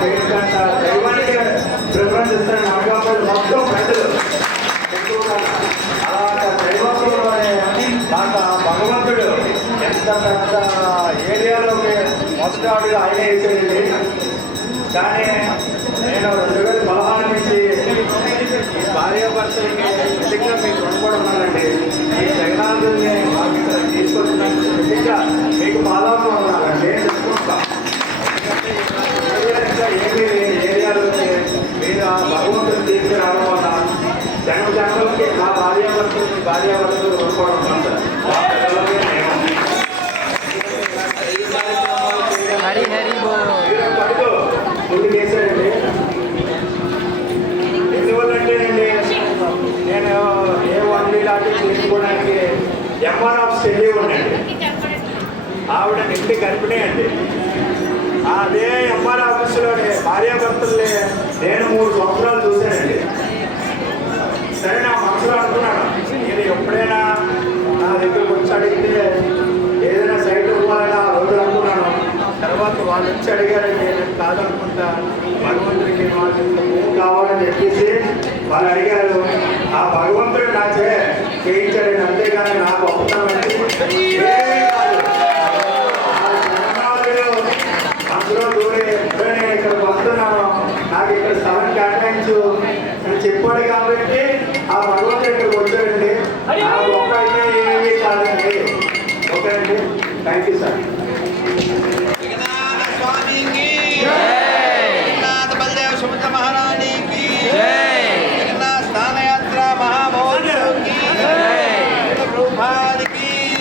దేనికంట దైవానికి ప్రిఫరెన్స్ ఇస్తారు అనకాపల్లి మొత్తం ప్రజలు అలాంటి దైవత్వం అనే భగవంతుడు ఎంత పెద్ద ఏరియాలోకి మొదటి అడుగు ఆయన వేసేది కానీ నేను రెండు వేల పదహారు నుంచి భార్యాభర్తలకి నిజంగా మీకు రుణపడి ఉన్నానండి ఈ జగనాథుల్ని తీసుకొచ్చినందుకు నిజంగా మీకు జన్మ జన్మలకి నా భార్యాభర్తలు మీ భార్యాభర్తలు రుణపడి నేను ముందుకు నేను ఏ వన్ చేసుకోవడానికి ఎంఆర్ ఆఫ్ ఉండండి ఆవిడ నిండి గర్భిణీ అండి అదే ఎంఆర్ ఆఫీసులోనే భార్యాభర్తల్ని నేను మూడు సంవత్సరాలు చూశానండి. వాళ్ళు వచ్చి అడిగారండి నేను కాదనుకుంటా. భగవంతుడికి వాళ్ళు ఇంత భూమి కావాలని చెప్పేసి వాళ్ళు అడిగారు. ఆ భగవంతుడు నా చే చేయించాడు. అంతేగాని నాకు గొప్పతనం అందులో దూరే నేను ఇక్కడికి వస్తున్నాను. నాకు ఇక్కడ స్థలం కేటాయించు. అని చెప్పాడు కాబట్టి ఆ భగవంతుడు ఇక్కడికి వచ్చాడండి. ఆ గొప్ప అయితే ఏమీ కాదండి. ఓకే అండి. థ్యాంక్ యూ సార్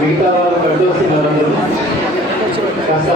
మిగతా వాళ్ళు కట్టవలసిన కాస్త